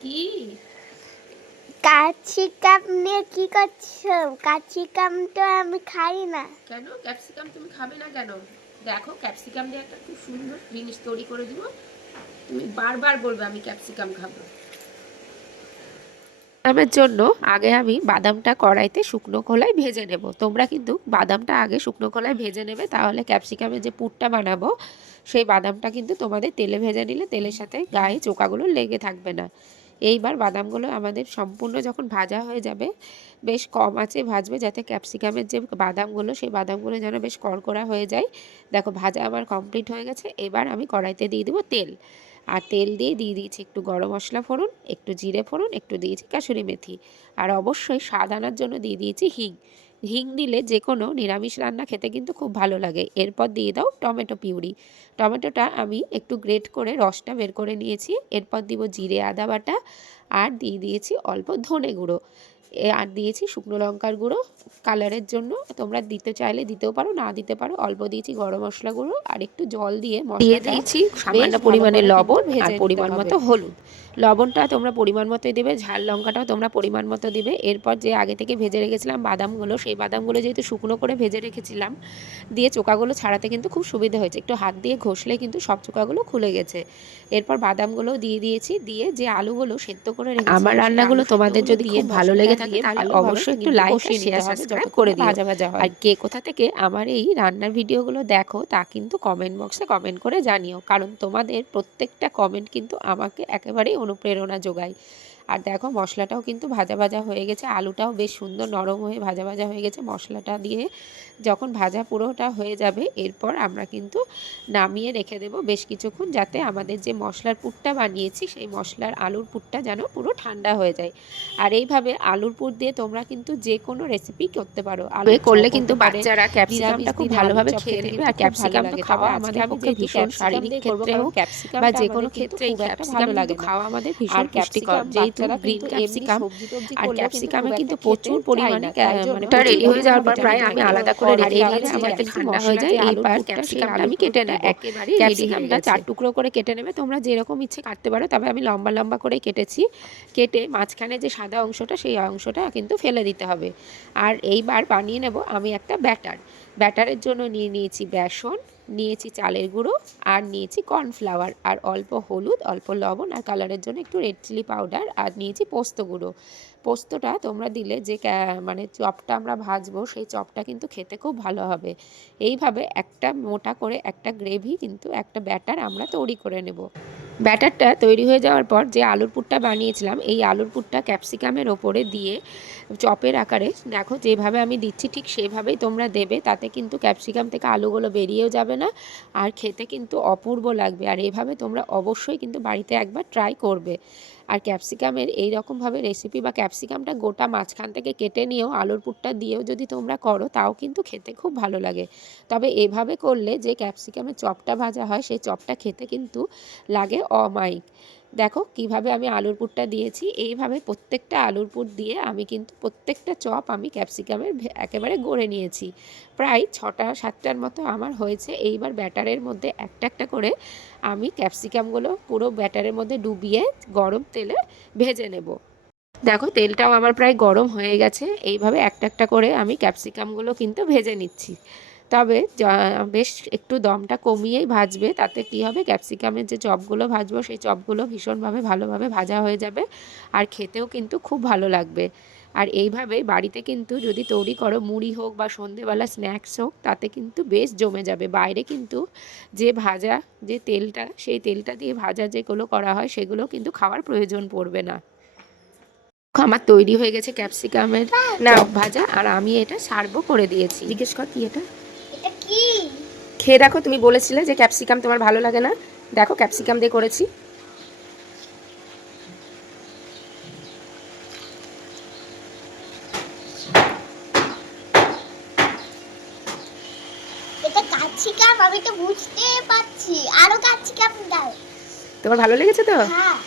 কি ক্যাপসিকাম নিয়ে কি করছো? ক্যাপসিকাম তো আমি খাই না। কেন ক্যাপসিকাম তুমি খাবে না কেন? দেখো ক্যাপসিকাম দিয়ে একটা খুব সুন্দর জিনিস তৈরি করে দিব, তুমি বারবার বলবে আমি ক্যাপসিকাম খাবো। বাদামের জন্য আগে আমি বাদামটা কড়াইতে শুকনো খোলায় ভেজে নেব। তোমরা কিন্তু বাদামটা আগে শুকনো খোলায় ভেজে নেবে, তাহলে ক্যাপসিকামের যে পুরটা বানাবো সেই বাদামটা কিন্তু তোমাদের তেলে ভেজে নিলে তেলের সাথে গায়ে চোকাগুলো লেগে থাকবে না। এইবার বাদামগুলো আমাদের সম্পূর্ণ যখন ভাজা হয়ে যাবে, বেশ কম আঁচে ভাজবে যাতে ক্যাপসিকামের যে বাদামগুলো সেই বাদামগুলো যেন বেশ কড়কড়া হয়ে যায়। দেখো ভাজা আমার কমপ্লিট হয়ে গেছে। এবার আমি কড়াইতে দিয়ে দেবো তেল, আর তেল দিয়ে দিয়েছি একটু গরম মশলা ফোড়ন, একটু জিরে ফোড়ন, একটু দিয়েছি কাসুরি মেথি, আর অবশ্যই স্বাদ আনার জন্য দিয়ে দিয়েছি হিং। হিং দিলে যে কোনো নিরামিষ রান্না খেতে কিন্তু খুব ভালো লাগে। এরপর দিয়ে দাও টমেটো পিউরি। টমেটোটা আমি একটু গ্রেট করে রসটা বের করে নিয়েছি। এরপর দিব জিরে আদা বাটা, আর দিয়ে দিয়েছি অল্প ধনে গুঁড়ো, আর দিয়েছি শুকনো লঙ্কার গুঁড়ো কালারের জন্য। তোমরা দিতে চাইলে দিতেও পারো, না দিতে পারো। অল্প দিয়েছি গরম মশলা গুঁড়ো, আর একটু জল দিয়ে দিয়ে দিয়েছি সামান্য পরিমাণে লবণ আর পরিমাণ মতো হলুদ। লবণটা তোমরা পরিমাণ মতোই দেবে, ঝাল লঙ্কাটাও তোমরা পরিমাণ মতো দেবে। এরপর যে আগে থেকে ভেজে রেখেছিলাম বাদামগুলো, সেই বাদামগুলো যেহেতু শুকনো করে ভেজে রেখেছিলাম, দিয়ে চোকাগুলো ছাড়াতে কিন্তু খুব সুবিধা হয়েছে। একটু হাত দিয়ে ঘষলে কিন্তু সব চোকাগুলো খুলে গেছে। এরপর বাদামগুলো দিয়ে দিয়েছি, দিয়ে যে আলুগুলো সেদ্ধ করে রেখেছি। আমার রান্নাগুলো তোমাদের যদি খুব ভালো লেগে থাকে তাহলে অবশ্যই একটু লাইক আর শেয়ার সাবস্ক্রাইব করে দিও। ভাজা ভাজা হয়। আর কে কোথা থেকে আমার এই রান্নার ভিডিওগুলো দেখো তা কিন্তু কমেন্ট বক্সে কমেন্ট করে জানিও, কারণ তোমাদের প্রত্যেকটা কমেন্ট কিন্তু আমাকে একেবারেই অনুপ্রেরণা যোগায়। আর দেখো মশলাটাও কিন্তু ভাজা ভাজা হয়ে গেছে, আলুটাও বেশ সুন্দর নরম হয়ে ভাজা ভাজা হয়ে গেছে। মশলাটা দিয়ে যখন ভাজা পুরোটা হয়ে যাবে, এরপর আমরা কিন্তু নামিয়ে রেখে দেব বেশ কিছুক্ষণ, যাতে আমাদের যে মশলার পুরটা বানিয়েছি সেই মশলার আলুর পুরটা যেন পুরো ঠান্ডা হয়ে যায়। আর এইভাবে আলুর পুর দিয়ে তোমরা কিন্তু যে কোনো রেসিপি করতে পারো। আলু করলে কিন্তু বাচ্চারা ক্যাপসিকামটা খুব ভালোভাবে খেয়ে নেবে। আর ক্যাপসিকামটা খাওয়া আমাদের পক্ষে ভীষণ শারীরিক ক্ষেত্রেও বা যে কোনো ক্ষেত্রে ক্যাপসিকাম কিন্তু খাওয়া আমাদের ভীষণ পুষ্টিকর, যেহেতু গ্রিন ক্যাপসিকাম। আর ক্যাপসিকামে কিন্তু প্রচুর পরিমাণে মানে রেডি হয়ে যাওয়ার পর প্রায় আমি আলাদা করে রেখে দিয়েছি যাতে ঠান্ডা হয়ে যায়। এইবার ক্যাপসিকামটা আমি কেটে নেব। ক্যাপসিকামটা 4 টুকরো করে কেটে নেবে, তোমরা যেরকম ইচ্ছে কাটতে পারো, তবে আমি লম্বা লম্বা করে কেটেছি। কেটে মাঝখানে যে সাদা অংশটা সেই অংশটা কিন্তু ফেলে দিতে হবে। আর এইবার বানিয়ে নেব আমি একটা ব্যাটারের জন্য নিয়েছি বেসন, নিয়েছি চালের গুঁড়ো, আর নিয়েছি কর্নফ্লাওয়ার, আর অল্প হলুদ, অল্প লবণ, আর কালারের জন্য একটু রেড চিলি পাউডার, আর নিয়েছি পোস্ত গুঁড়ো। পোস্তটা তোমরা দিলে যে মানে চপটা আমরা ভাজবো সেই চপটা কিন্তু খেতে খুব ভালো হবে। এইভাবে একটা মোটা করে একটা গ্রেভি কিন্তু একটা ব্যাটার আমরা তৈরি করে নেব। ব্যাটারটা তৈরি হয়ে যাওয়ার পর যে আলুর পুরটা বানিয়েছিলাম, এই আলুর পুরটা ক্যাপসিকামের ওপরে দিয়ে চপের আকারে, দেখো যেভাবে আমি দিচ্ছি ঠিক সেভাবেই তোমরা দেবে, তাতে কিন্তু ক্যাপসিকাম থেকে আলুগুলো বেরিয়েও যাবে না, আর খেতে কিন্তু অপূর্ব লাগবে। আর এইভাবে তোমরা অবশ্যই কিন্তু বাড়িতে একবার ট্রাই করবে। আর ক্যাপসিকামের এই রকমভাবে রেসিপি বা ক্যাপসিকামটা গোটা মাঝখান থেকে কেটে নিয়েও আলুর পুরটা দিয়েও যদি তোমরা করো, তাও কিন্তু খেতে খুব ভালো লাগে। তবে এভাবে করলে যে ক্যাপসিকামের চপটা ভাজা হয় সেই চপটা খেতে কিন্তু লাগে অমায়িক। দেখো কিভাবে আমি আলুর পুরটা দিয়েছি, এইভাবে প্রত্যেকটা আলুর পুর দিয়ে আমি কিন্তু প্রত্যেকটা চপ আমি ক্যাপসিকামের একেবারে গড়ে নিয়েছি। প্রায় 6টা 7টার মতো আমার হয়েছে। এইবার ব্যাটারের মধ্যে একটা একটা করে আমি ক্যাপসিকামগুলো পুরো ব্যাটারের মধ্যে ডুবিয়ে গরম তেলে ভেজে নেব। দেখো তেলটাও আমার প্রায় গরম হয়ে গেছে। এইভাবে একটা একটা করে আমি ক্যাপসিকামগুলো কিন্তু ভেজে নিচ্ছি। তবে বেশ একটু দমটা কমিয়েই ভাজবে, তাতে কী হবে, ক্যাপসিকামের যে চপগুলো ভাজবো সেই চপগুলো ভীষণভাবে ভালোভাবে ভাজা হয়ে যাবে, আর খেতেও কিন্তু খুব ভালো লাগবে। আর এইভাবে বাড়িতে কিন্তু যদি তৈরি করো, মুড়ি হোক বা সন্ধেবেলা স্ন্যাক্স হোক, তাতে কিন্তু বেশ জমে যাবে। বাইরে কিন্তু যে ভাজা যে তেলটা, সেই তেলটা দিয়ে ভাজা যেগুলো করা হয় সেগুলো কিন্তু খাওয়ার প্রয়োজন পড়বে না। আমার তৈরি হয়ে গেছে ক্যাপসিকামের চপ ভাজা, আর আমি এটা সার্ভ করে দিয়েছি। জিজ্ঞেস কর কি এটা? এটা কি? খেয়ে দেখো, তুমি বলেছিলে যে ক্যাপসিকাম তোমার ভালো লাগে না। দেখো ক্যাপসিকাম দিয়ে করেছি। এটা ক্যাপসিকাম, আমি তো বুঝতে পারছি। আরো ক্যাপসিকাম দাও। তোমার ভালো লেগেছে তো? হ্যাঁ।